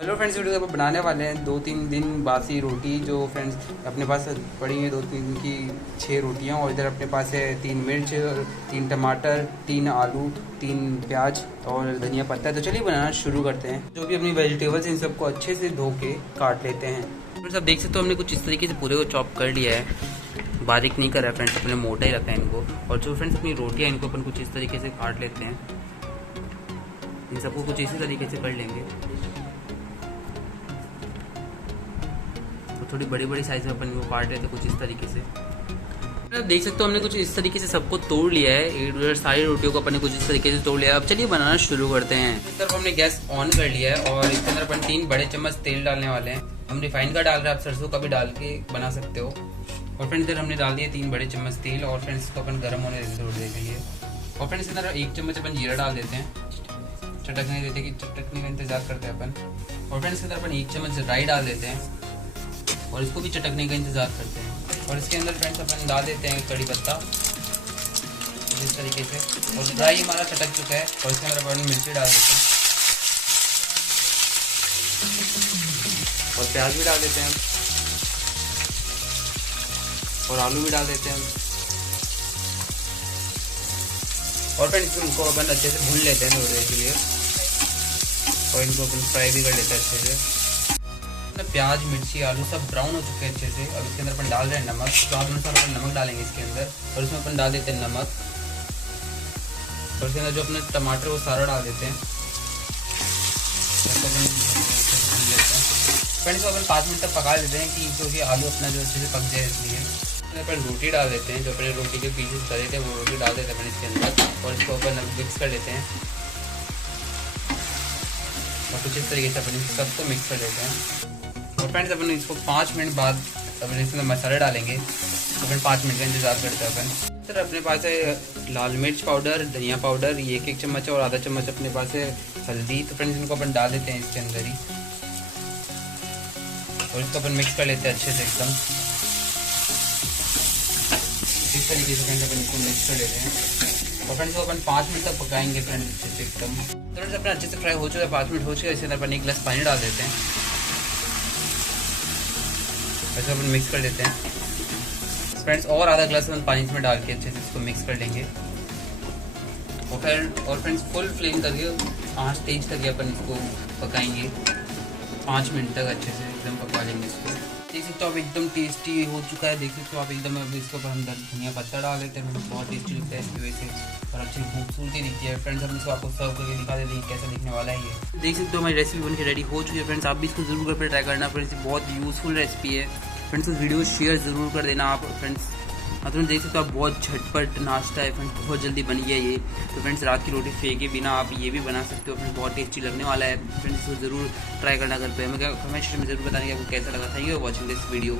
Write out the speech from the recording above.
Hello friends, video को बनाने वाले हैं 2-3 दिन बासी रोटी। जो फ्रेंड्स अपने पास पड़ी है 2-3 की 6 रोटियां, और इधर अपने पास है 3 मिर्च, 3 टमाटर, 3 आलू, 3 प्याज और धनिया पत्ता। तो चलिए बनाना शुरू करते हैं। जो भी अपनी वेजिटेबल्स इन सबको अच्छे से धो के काट लेते हैं। फ्रेंड्स आप देख सकते हो हमने कुछ इस तरीके से पूरे को चॉप कर लिया है, बारीक नहीं करा है फ्रेंड्स, अपने मोटा ही रखा है इनको। और जो फ्रेंड्स अपनी रोटियाँ इनको अपन कुछ इस तरीके से काट लेते हैं। इन सबको कुछ इसी तरीके से कर लेंगे। तो थोड़ी बड़ी बड़ी साइज में अपन इनको काट रहे थे कुछ इस तरीके से। आप देख सकते हो हमने कुछ इस तरीके से सबको तोड़ लिया है। सारी रोटियों को अपन ने कुछ इस तरीके से तोड़ लिया है। अब चलिए बनाना शुरू करते हैं। इस तरफ हमने गैस ऑन कर लिया है और इसके अंदर अपन 3 बड़े चम्मच तेल डालने वाले हैं। हम रिफाइंड का डाल रहे हैं, आप सरसों का भी डाल के बना सकते हो। और फ्रेंड्स इधर हमने डाल दिए 3 बड़े चम्मच तेल, और फ्रेंड्स इसको अपन गर्म होने देते थोड़ी देर के लिए। और फ्रेंड्स इसके अंदर 1 चम्मच अपन जीरा डाल देते हैं, चटकने देते कि चटकने का इंतजार करते हैं अपन। और फ्रेंड्स इसके अंदर अपन 1 चम्मच राई डाल देते हैं और इसको भी चटकने का इंतजार करते हैं। और इसके अंदर फ्रेंड्स अपन डाल देते हैं कड़ी पत्ता इस तरीके से। और ड्राई हमारा चटक चुका है और इसके अंदर अपन मिर्ची डाल देते हैं और प्याज भी डाल देते हैं और आलू भी डाल देते हैं। और फ्रेंड्स इनको अपन अच्छे से भून लेते हैं थोड़ी देर के लिए, और इनको अपन फ्राई भी कर लेते हैं अच्छे से। प्याज, मिर्ची, आलू सब ब्राउन हो चुके हैं अच्छे से। अब इसके अंदर अपन डाल रहे हैं नमक। स्वाद अनुसार अपन नमक डालेंगे इसके अंदर, और इसमें अपन डाल देते हैं नमक। और इसके अंदर जो अपने टमाटर वो सारा डाल देते हैं। फ्रेंड्स अपन 5 मिनट तक पका देते हैं कि क्योंकि आलू अपना जो अच्छे से पक जाए, इसलिए अपन रोटी डाल देते हैं। जो अपने रोटी के पीसेस करे थे वो रोटी डाल देते हैं अपन इसके अंदर, और इसको अपन मिक्स कर लेते हैं। और कुछ इस तरीके से अपन सबको मिक्स कर लेते हैं। और फ्रेंड्स अपन इसको 5 मिनट बाद अपन इसके अंदर मसाले डालेंगे। तो अपन 5 मिनट का इंतजार करते हैं अपन। सर अपने पास है लाल मिर्च पाउडर, धनिया पाउडर, ये 1 चम्मच और आधा चम्मच अपने पास है हल्दी। तो फ्रेंड्स इनको अपन डाल देते हैं इसके अंदर ही, और इसको अपन मिक्स कर लेते हैं अच्छे से एकदम। इस तरीके से फ्रेंड्स अपन इसको मिक्स कर लेते हैं। और फ्रेंड्स को अपन 5 मिनट तक पकाएंगे फ्रेंड्स अच्छे से एकदम। तो फ्रेंड्स अपना अच्छे से फ्राई हो चुका है, 5 मिनट हो चुके हैं। इसके अंदर अपन 1 गिलास पानी डाल देते हैं, ऐसे अपन मिक्स कर लेते हैं फ्रेंड्स। और आधा गिलास अपन पानी इसमें डाल के अच्छे से इसको मिक्स कर लेंगे। और फ्रेंड्स फुल फ्लेम करके 5 तेज करके अपन इसको पकाएंगे 5 मिनट तक अच्छे से एकदम पका लेंगे इसको। देख सकते हो आप एकदम टेस्टी हो चुका है। देख सकते हो आप एकदम। अब इसके ऊपर हम धनिया पत्ता डाल देते हैं, बहुत टेस्टी लगता है इसकी वजह से, और अच्छी खूबसूरती दिखती है। फ्रेंड्स हम इसको आपको सर्व करके दिखा देते हैं कैसा दिखने वाला है ये। देख सकते हो हमारी रेसिपी बन के रेडी हो चुकी है फ्रेंड्स। आप भी इसको जरूर कर ट्राई करना फ्रेंड्स, बहुत यूजफुल रेसिपी है फ्रेंड्स। इस वीडियो को शेयर जरूर कर देना आप फ्रेंड्स। तुम देख सकते हो आप बहुत झटपट नाश्ता है फ्रेंड्स, बहुत जल्दी बन गया ये। तो फ्रेंड्स रात की रोटी फेंके बिना आप ये भी बना सकते हो फ्रेंड्स, बहुत टेस्टी लगने वाला है फ्रेंड्स। इसको जरूर ट्राई करना घर पे। हमें कमेंट सेक्शन में जरूर बताने कि आपको कैसा लगा। Thank you for watching this video.